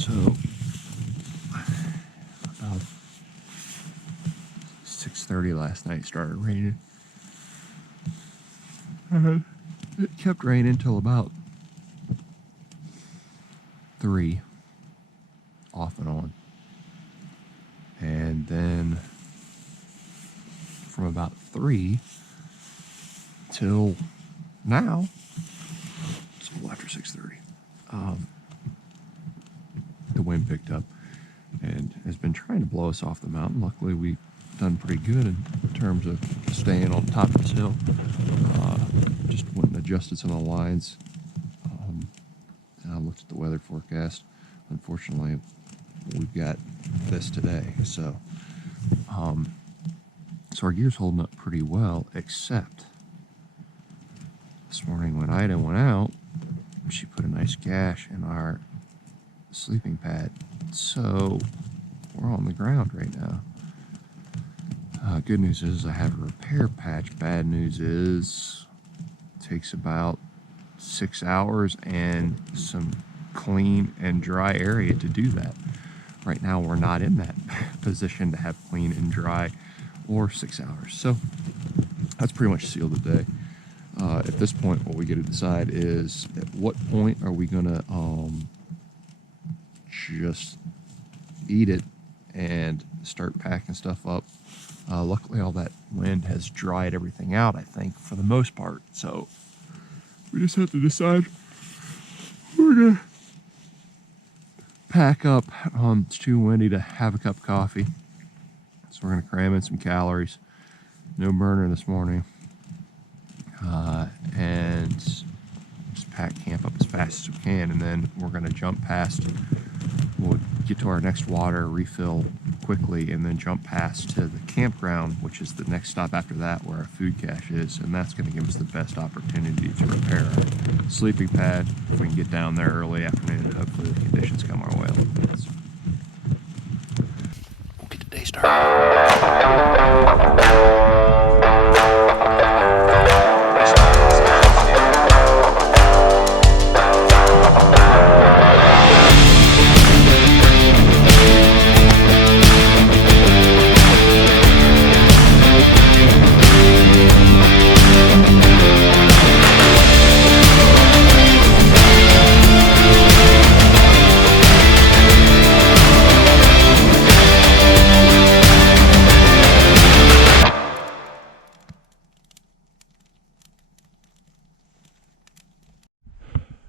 So about 6:30 last night started raining. It kept raining till about 3, off and on. And then from about 3 till now, it's a little after 6:30, the wind picked up and has been trying to blow us off the mountain. Luckily, we've done pretty good in terms of staying on top of this hill. Just went and adjusted some of the lines. And I looked at the weather forecast. Unfortunately, we've got this today. So our gear's holding up pretty well, except this morning when Ida went out, she put a nice gash in our sleeping pad. So we're on the ground right now. Good news is I have a repair patch. Bad news is it takes about 6 hours and some clean and dry area to do that. Right now we're not in that position to have clean and dry or 6 hours. So that's pretty much sealed the day. At this point, what we get to decide is at what point are we gonna just eat it and start packing stuff up. Luckily, all that wind has dried everything out, I think, for the most part. So we just have to decide we're gonna pack up. It's too windy to have a cup of coffee, so we're gonna cram in some calories. No burner this morning, and just pack camp up as fast as we can, and then we're gonna jump past. We'll get to our next water, refill quickly, and then jump past to the campground, which is the next stop after that, where our food cache is, and that's going to give us the best opportunity to repair our sleeping pad if we can get down there early afternoon, and hopefully the conditions come our way. We'll get the day started.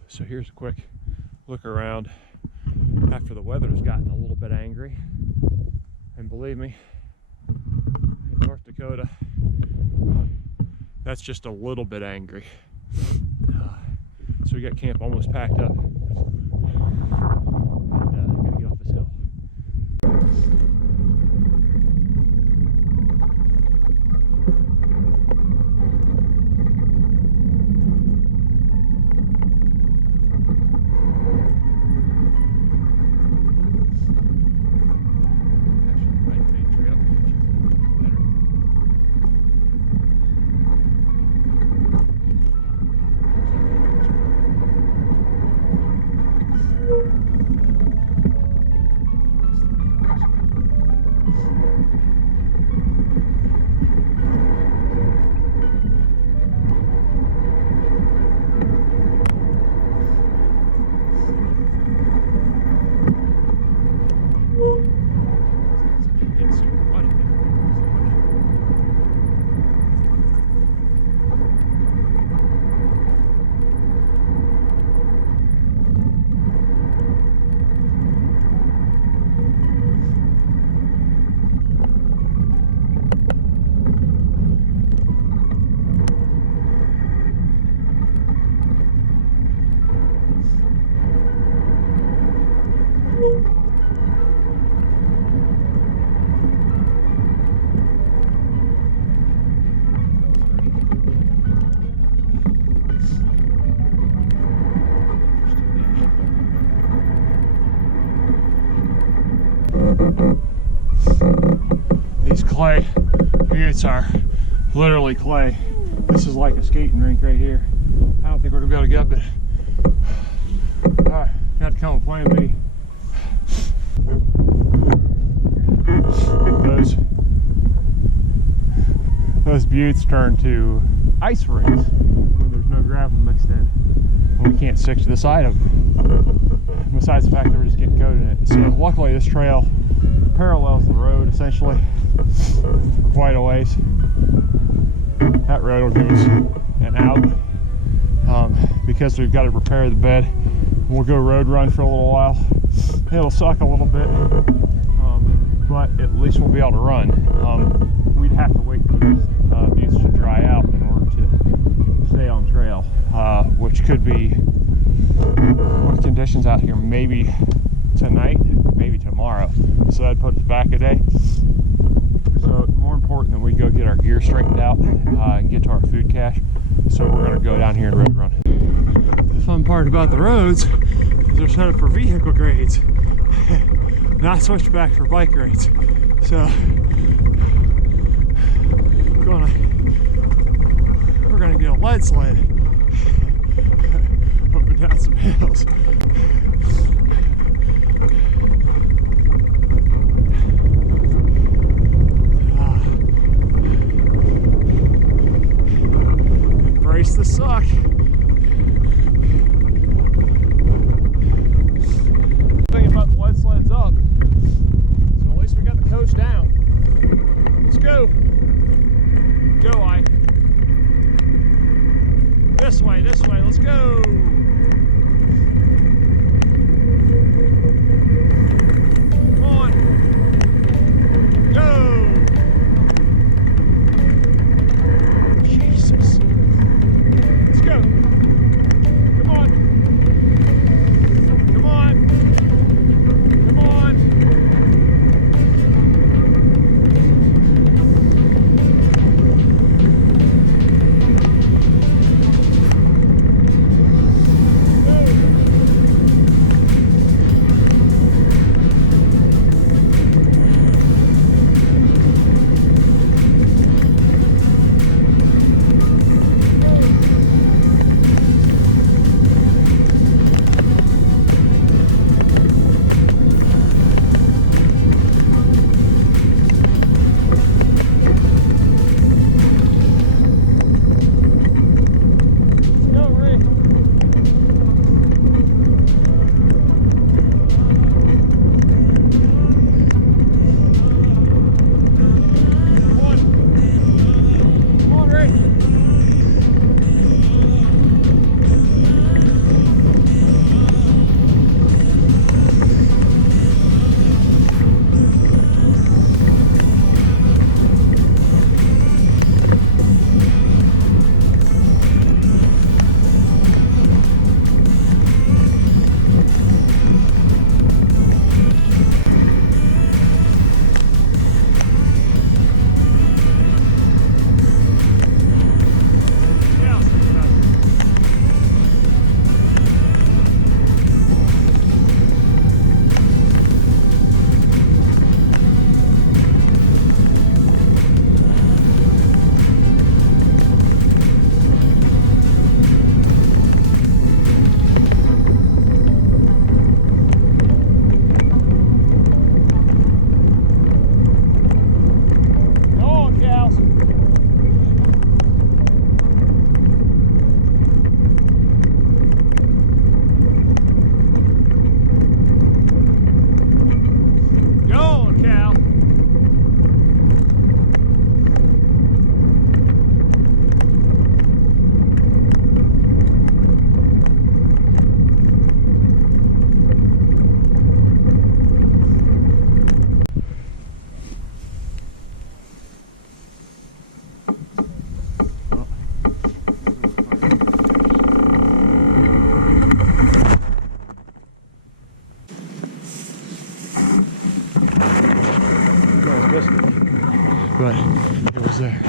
So here's a quick look around after the weather's gotten a little bit angry. And believe me, in North Dakota, that's just a little bit angry. So we got camp almost packed up. And gotta get off this hill. These clay buttes are literally clay. This is like a skating rink right here. I don't think we're gonna be able to get up it. Alright, got to come with plan B. Those buttes turn to ice rinks when there's no gravel mixed in. And we can't stick to this item. Besides the fact that we're just getting coated in it. So luckily this trail parallels the road essentially for quite a ways. That road will give us an out because we've got to repair the bed. We'll go road run for a little while. It'll suck a little bit, but at least we'll be able to run. We'd have to wait for these buttes to dry out in order to stay on trail, which could be, with conditions out here, maybe tonight, maybe tomorrow. So that'd put us back a day. So more important that we go get our gear straightened out and get to our food cache. So we're gonna go down here and road run. The fun part about the roads is they're set up for vehicle grades, not switchback for bike grades. So we're gonna get a lead sled up and down some hills. Embrace the suck. Thing about the lead sled's up, so at least we got the coast down. Let's go. Go, I. This way, let's go. Come on. Go. Jesus. Let's go. Come on. Come on. Come on. But it was there.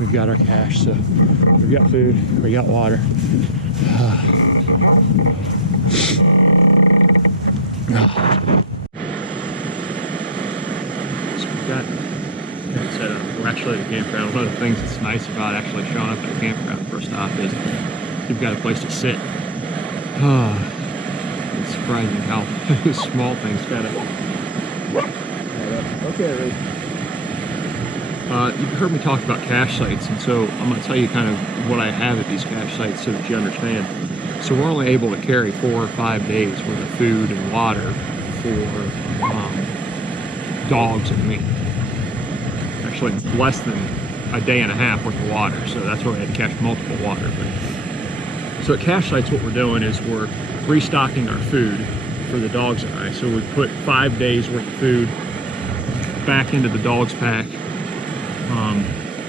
We've got our cache, so we've got food, we got water. So we've got it set up. We're actually at a campground. One of the things that's nice about actually showing up at a campground first off is you've got a place to sit. It's surprising how small things gotta Okay, Ray. You've heard me talk about cache sites, and so I'm going to tell you kind of what I have at these cache sites so that you understand. So we're only able to carry 4 or 5 days worth of food and water for dogs and me. Actually, it's less than a day and a half worth of water, so that's why we had to cache multiple water. So at cache sites, what we're doing is we're restocking our food for the dogs and I. So we put 5 days worth of food back into the dog's pack.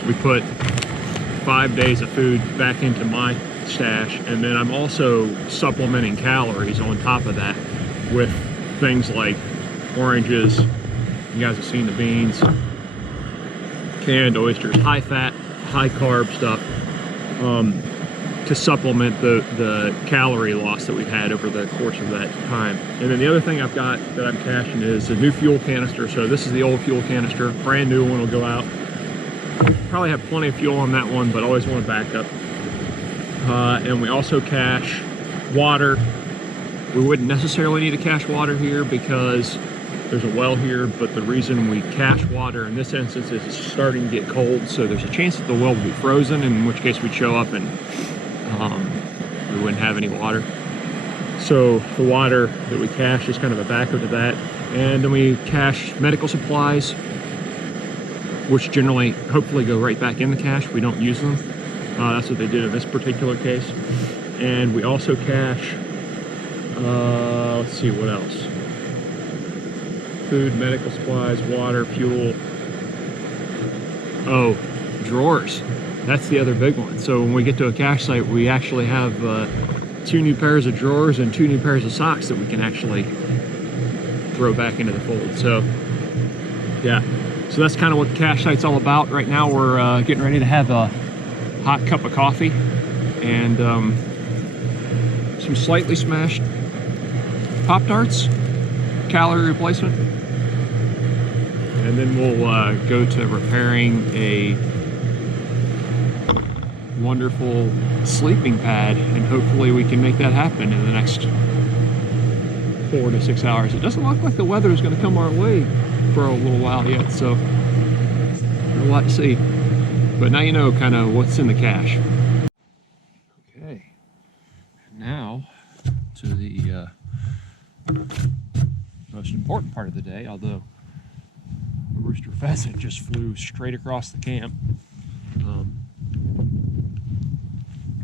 We put 5 days of food back into my stash, and then I'm also supplementing calories on top of that with things like oranges. You guys have seen the beans, canned oysters, high fat, high carb stuff, to supplement the calorie loss that we've had over the course of that time. And then the other thing I've got that I'm caching is a new fuel canister. So this is the old fuel canister, brand new one will go out. Probably have plenty of fuel on that one, but always want a backup. And we also cache water. We wouldn't necessarily need to cache water here because there's a well here, but the reason we cache water in this instance is it's starting to get cold, so there's a chance that the well will be frozen, in which case we'd show up and we wouldn't have any water. So the water that we cache is kind of a backup to that. And then we cache medical supplies, which generally, hopefully, go right back in the cache. We don't use them. That's what they did in this particular case. And we also cache, let's see, what else? Food, medical supplies, water, fuel. Oh, drawers. That's the other big one. So when we get to a cache site, we actually have 2 new pairs of drawers and 2 new pairs of socks that we can actually throw back into the fold. So, yeah. So that's kind of what the cache site's all about. Right now we're getting ready to have a hot cup of coffee and some slightly smashed Pop-Tarts, calorie replacement. And then we'll go to repairing a wonderful sleeping pad, and hopefully we can make that happen in the next 4 to 6 hours. It doesn't look like the weather is going to come our way for a little while yet, so a lot to see. But now you know kind of what's in the cache. Okay, now to the most important part of the day, although a rooster pheasant just flew straight across the camp.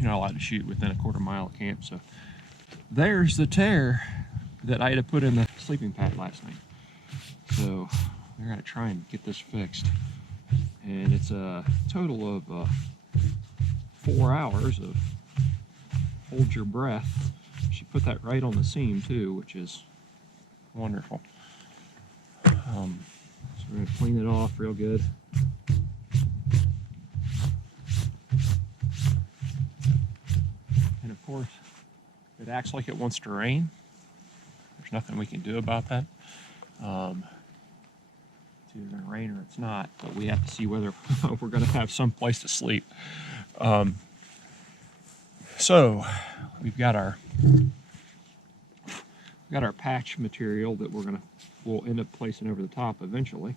You're not allowed to shoot within a quarter mile of camp, so there's the tear that I had to put in the sleeping pad last night. So we're gonna try and get this fixed, and it's a total of 4 hours of hold your breath. She put that right on the seam too, which is wonderful. So we're gonna clean it off real good. And of course, it acts like it wants to rain. There's nothing we can do about that. It's either going to rain or it's not, but we have to see whether we're going to have some place to sleep. So we've got our patch material that we'll end up placing over the top eventually.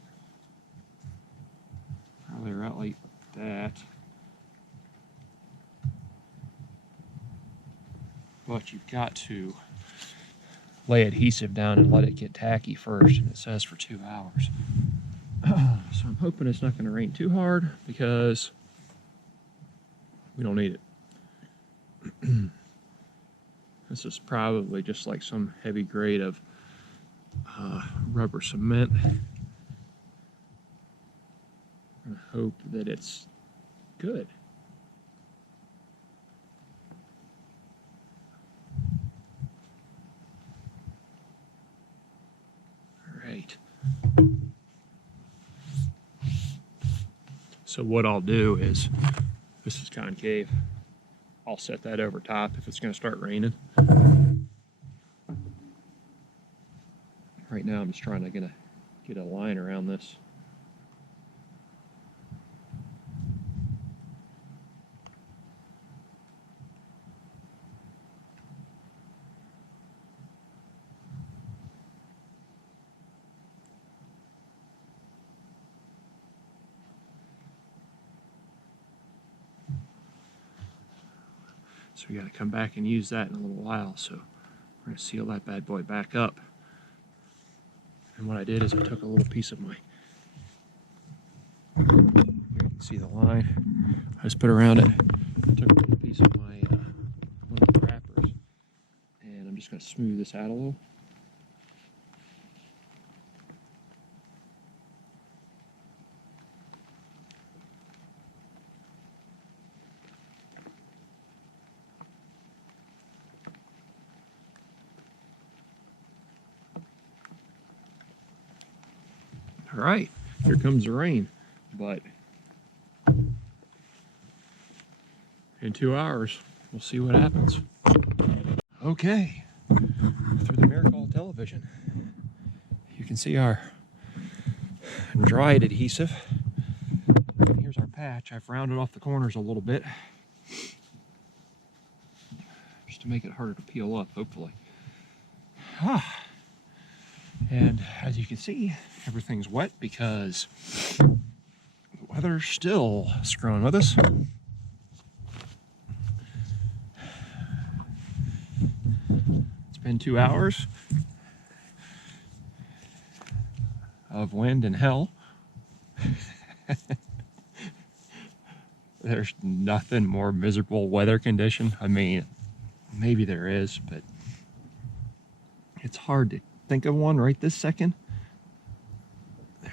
Probably right like that. But you've got to lay adhesive down and let it get tacky first, and it says for 2 hours. So I'm hoping it's not going to rain too hard because we don't need it. This is probably just like some heavy grade of rubber cement. I'm going to hope that it's good. Right. So what I'll do is, this is concave, I'll set that over top if it's going to start raining. Right now I'm just trying to get a line around this. So we got to come back and use that in a little while. So we're going to seal that bad boy back up. And what I did is I took a little piece of my, here you can see the line. I just put around it. I took a little piece of my one of the wrappers, and I'm just going to smooth this out a little. All right, here comes the rain, but in 2 hours, we'll see what happens. Okay, through the miracle of television, you can see our dried adhesive. Here's our patch. I've rounded off the corners a little bit, just to make it harder to peel up, hopefully. And as you can see, everything's wet because the weather's still screwing with us. It's been 2 hours of wind and hell. There's nothing more miserable weather condition. I mean, maybe there is, but it's hard to think of one right this second.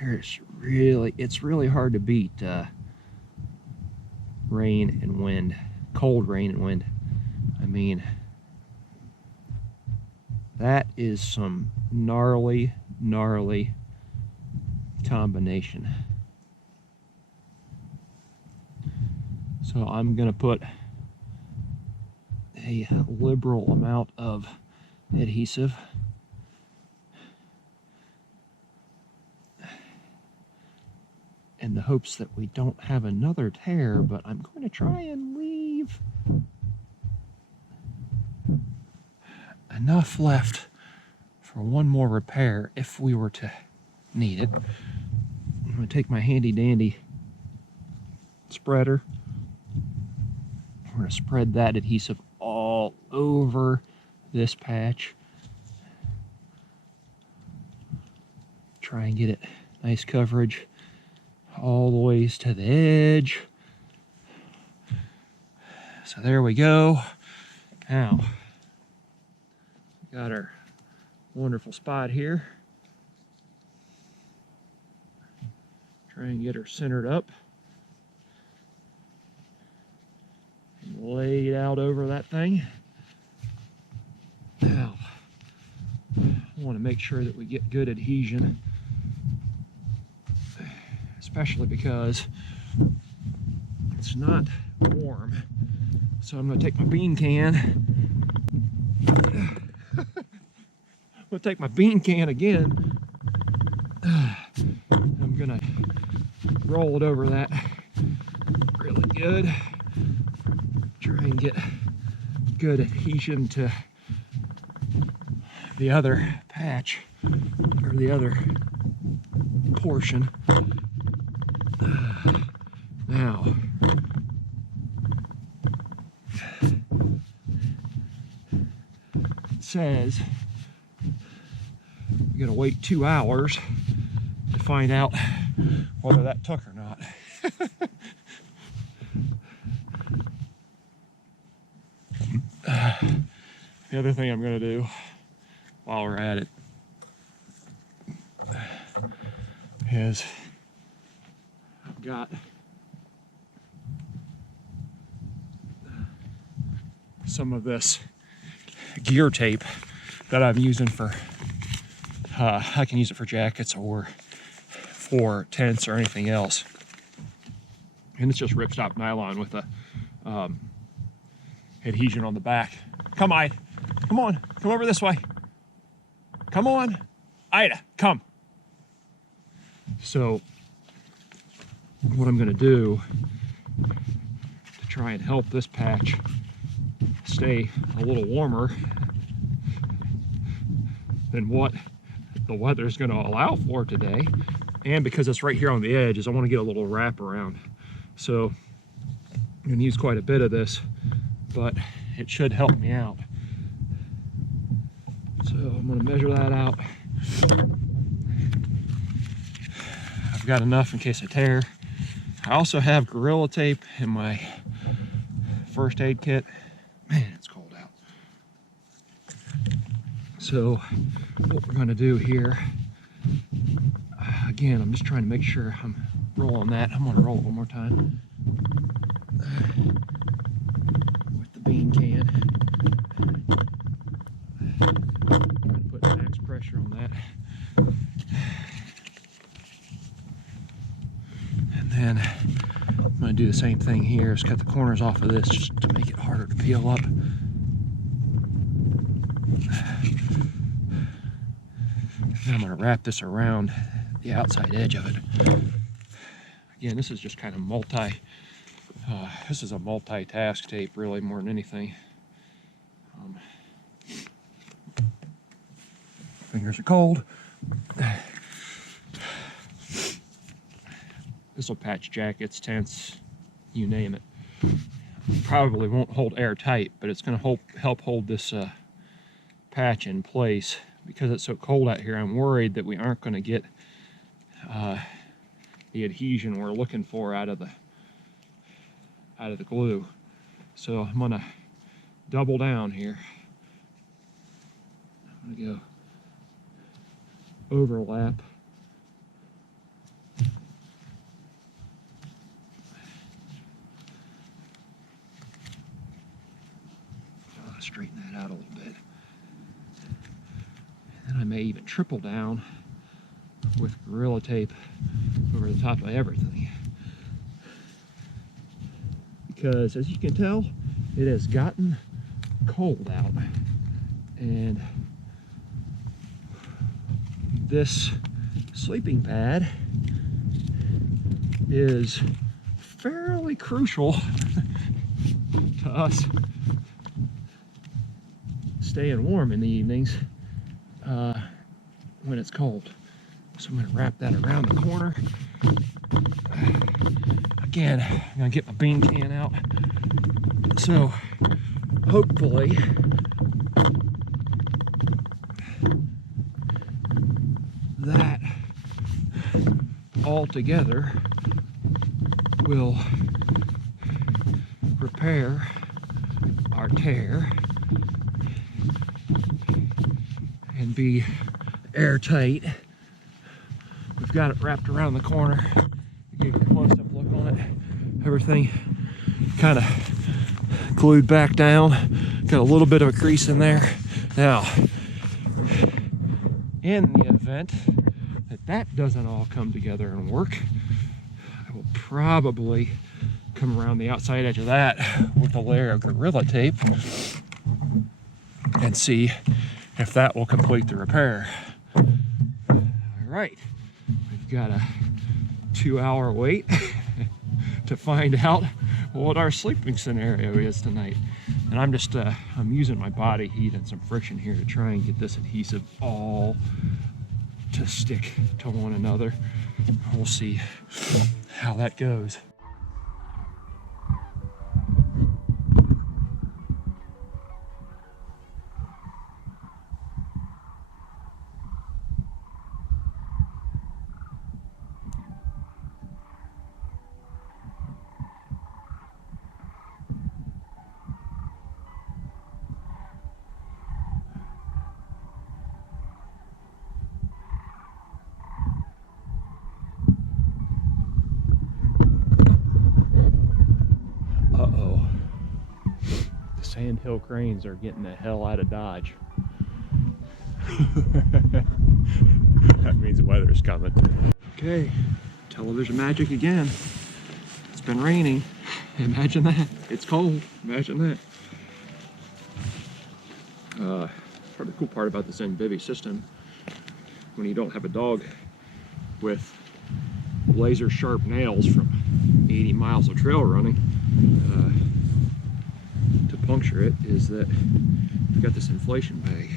It's really hard to beat rain and wind, cold rain and wind. I mean, that is some gnarly combination. So I'm gonna put a liberal amount of adhesive in the hopes that we don't have another tear, but I'm going to try and leave enough left for one more repair if we were to need it. I'm going to take my handy dandy spreader. We're going to spread that adhesive all over this patch. Try and get it nice coverage all the ways to the edge. So there we go. Now, we got our wonderful spot here. Try and get her centered up and laid out over that thing. Now, I want to make sure that we get good adhesion, especially because it's not warm. So I'm going to take my bean can. I'm going to take my bean can again. I'm going to roll it over that really good. Try and get good adhesion to the other patch, or the other portion. Now, it says we gotta wait 2 hours to find out whether that took or not. The other thing I'm gonna do while we're at it is I've got some of this gear tape that I'm using for, I can use it for jackets or for tents or anything else. And it's just ripstop nylon with a adhesion on the back. Come on, come over this way. Come on, Ida, come. So what I'm gonna do to try and help this patch stay a little warmer than what the weather is going to allow for today, and because it's right here on the edge, is I want to get a little wrap around. So I'm going to use quite a bit of this, but it should help me out. So I'm going to measure that out. I've got enough in case I tear. I also have Gorilla Tape in my first aid kit. Man, it's cold out. So what we're going to do here, again, I'm just trying to make sure I'm rolling that. I'm going to roll it one more time with the bean can. I'm going to put max pressure on that. And then I'm going to do the same thing here, is cut the corners off of this just to make it harder to peel up. And I'm going to wrap this around the outside edge of it. Again, this is just kind of this is a multitask tape really more than anything. Fingers are cold. This will patch jackets, tents, you name it. Probably won't hold airtight, but it's going to help hold this patch in place. Because it's so cold out here, I'm worried that we aren't going to get the adhesion we're looking for out of the glue. So I'm going to double down here. I'm going to go overlap. I'll straighten that out a little bit. And I may even triple down with Gorilla Tape over the top of everything. Because as you can tell, it has gotten cold out. And this sleeping pad is fairly crucial to us staying warm in the evenings when it's cold. So I'm going to wrap that around the corner. Again, I'm going to get my bean can out. So hopefully that all together will repair our tear and be airtight. We've got it wrapped around the corner. Give you a close-up look on it. Everything kind of glued back down. Got a little bit of a crease in there. Now, in the event that that doesn't all come together and work, I will probably come around the outside edge of that with a layer of Gorilla Tape and see if that will complete the repair. All right, we've got a 2-hour wait to find out what our sleeping scenario is tonight. And I'm just, I'm using my body heat and some friction here to try and get this adhesive all to stick to one another. We'll see how that goes. Sandhill cranes are getting the hell out of Dodge. That means the weather's coming. Okay, television magic again. It's been raining. Imagine that. It's cold. Imagine that. Part of the cool part about this Bivy system, when you don't have a dog with laser sharp nails from 80 miles of trail running, to puncture it, is that I've got this inflation bag.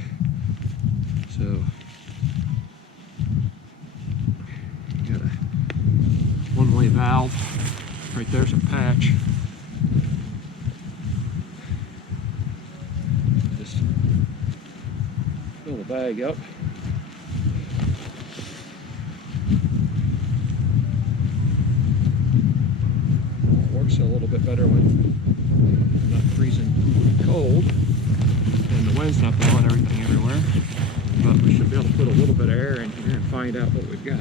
So you got a one-way valve. Right there's a patch. the bag up. It works a little bit better when I'm not freezing cold and the wind's not blowing everything everywhere. But we should be able to put a little bit of air in here and find out what we've got.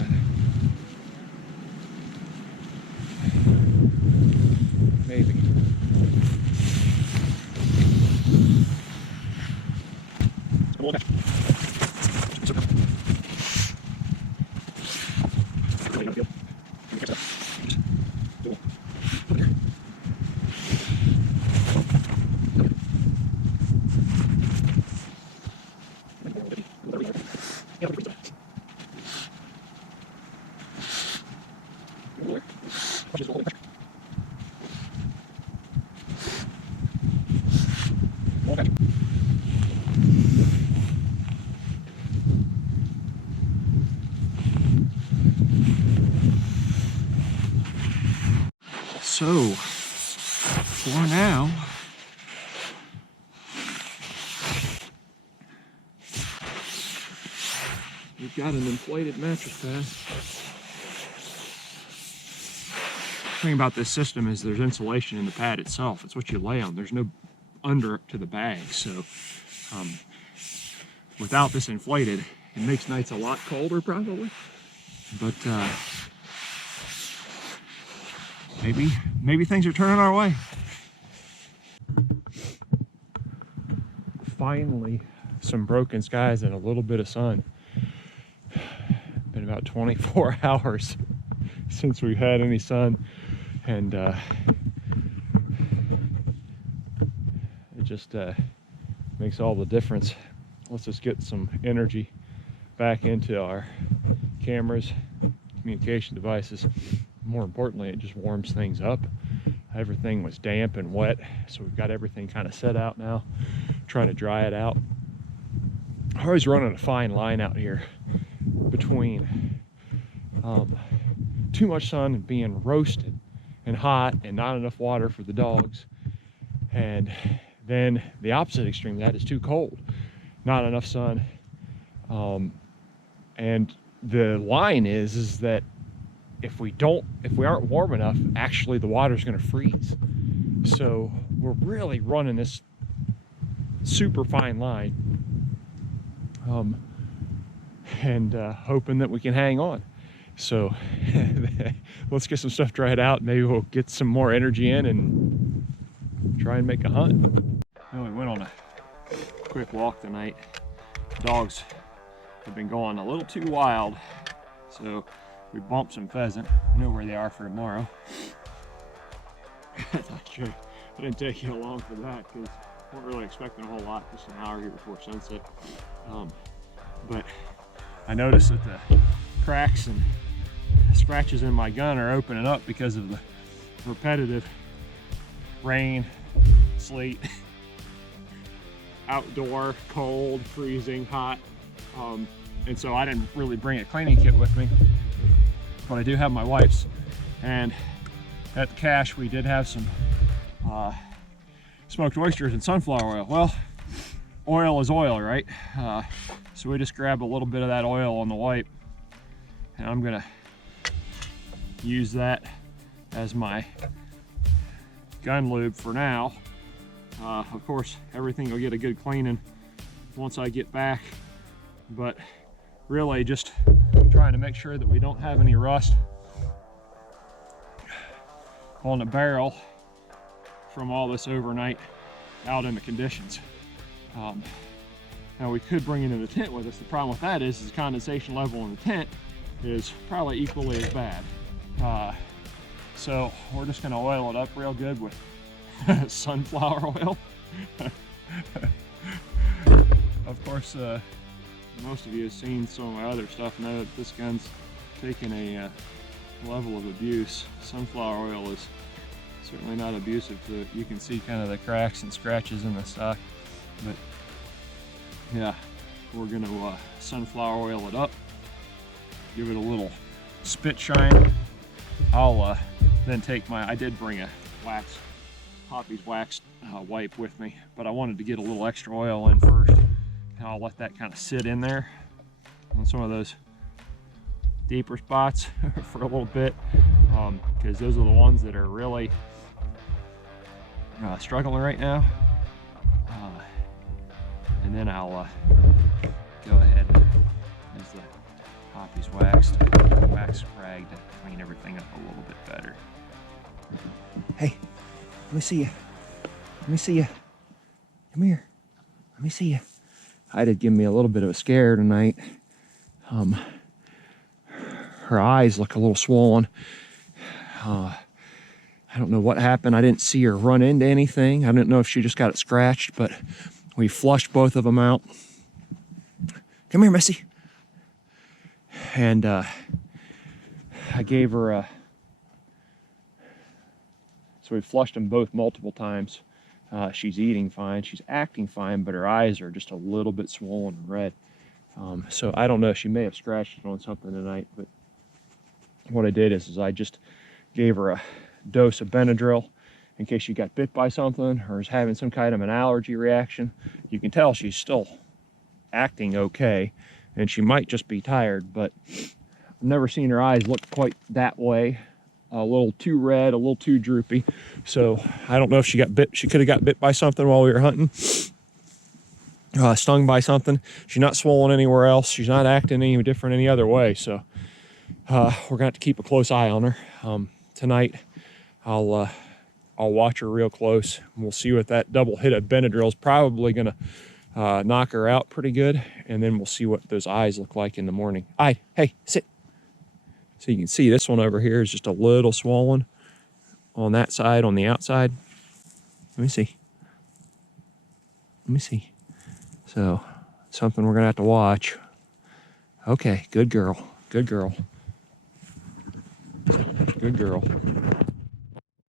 Maybe. So, for now, we've got an inflated mattress pad. The thing about this system is there's insulation in the pad itself. It's what you lay on. There's no under to the bag. So, without this inflated, it makes nights a lot colder probably. But, maybe things are turning our way. Finally, some broken skies and a little bit of sun. Been about 24 hours since we've had any sun, and it just makes all the difference. Let's just get some energy back into our cameras, communication devices. More importantly, it just warms things up. Everything was damp and wet, so we've got everything kind of set out now, trying to dry it out. I'm always running a fine line out here between too much sun and being roasted and hot and not enough water for the dogs, and then the opposite extreme of that is too cold, not enough sun. And the line is that if we aren't warm enough, actually the water's going to freeze. So we're really running this super fine line, and hoping that we can hang on. So let's get some stuff dried out. Maybe we'll get some more energy in and try and make a hunt. Well, we went on a quick walk tonight. Dogs have been going a little too wild, so we bumped some pheasant. I know where they are for tomorrow. I didn't take you along for that because I wasn't really expecting a whole lot, just an hour here before sunset. But I noticed that the cracks and scratches in my gun are opening up because of the repetitive rain, sleet, outdoor, cold, freezing, hot. And so I didn't really bring a cleaning kit with me, but I do have my wipes. And at the cache we did have some smoked oysters and sunflower oil. Well, oil is oil, right? So we just grab a little bit of that oil on the wipe, and I'm gonna use that as my gun lube for now. Of course, everything will get a good cleaning once I get back, but really just trying to make sure that we don't have any rust on the barrel from all this overnight out in the conditions. Now we could bring it in the tent with us. The problem with that is the condensation level in the tent is probably equally as bad. So we're just gonna oil it up real good with sunflower oil. Of course, most of you have seen some of my other stuff, know that this gun's taken a level of abuse. Sunflower oil is certainly not abusive to it. You can see kind of the cracks and scratches in the stock, but yeah, we're gonna sunflower oil it up, give it a little spit shine. I'll then take I did bring a Poppy's wax wipe with me, but I wanted to get a little extra oil in first, I'll let that kind of sit in there on some of those deeper spots for a little bit, because those are the ones that are really struggling right now. And then I'll go ahead and use the Poppy's wax rag to clean everything up a little bit better. Hey, let me see you. Let me see you. Come here. Let me see you. Ida's giving me a little bit of a scare tonight. Her eyes look a little swollen. I don't know what happened. I didn't see her run into anything. I didn't know if she just got it scratched, but we flushed both of them out. Come here, Missy. And I gave her a... So we flushed them both multiple times. She's eating fine. She's acting fine, but her eyes are just a little bit swollen and red. So I don't know. She may have scratched it on something tonight, but what I did is I just gave her a dose of Benadryl in case she got bit by something or is having some kind of an allergy reaction. You can tell she's still acting okay, and she might just be tired, but I've never seen her eyes look quite that way. A little too red, a little too droopy. So I don't know if she got bit. She could have got bit by something while we were hunting. Stung by something. She's not swollen anywhere else. She's not acting any different any other way. So we're gonna have to keep a close eye on her. Tonight I'll watch her real close, and we'll see what that double hit of Benadryl is probably gonna knock her out pretty good, and then we'll see what those eyes look like in the morning. Hey, sit. So you can see this one over here is just a little swollen on that side, on the outside. Let me see. Let me see. So something we're gonna have to watch. Okay, good girl. Good girl. Good girl.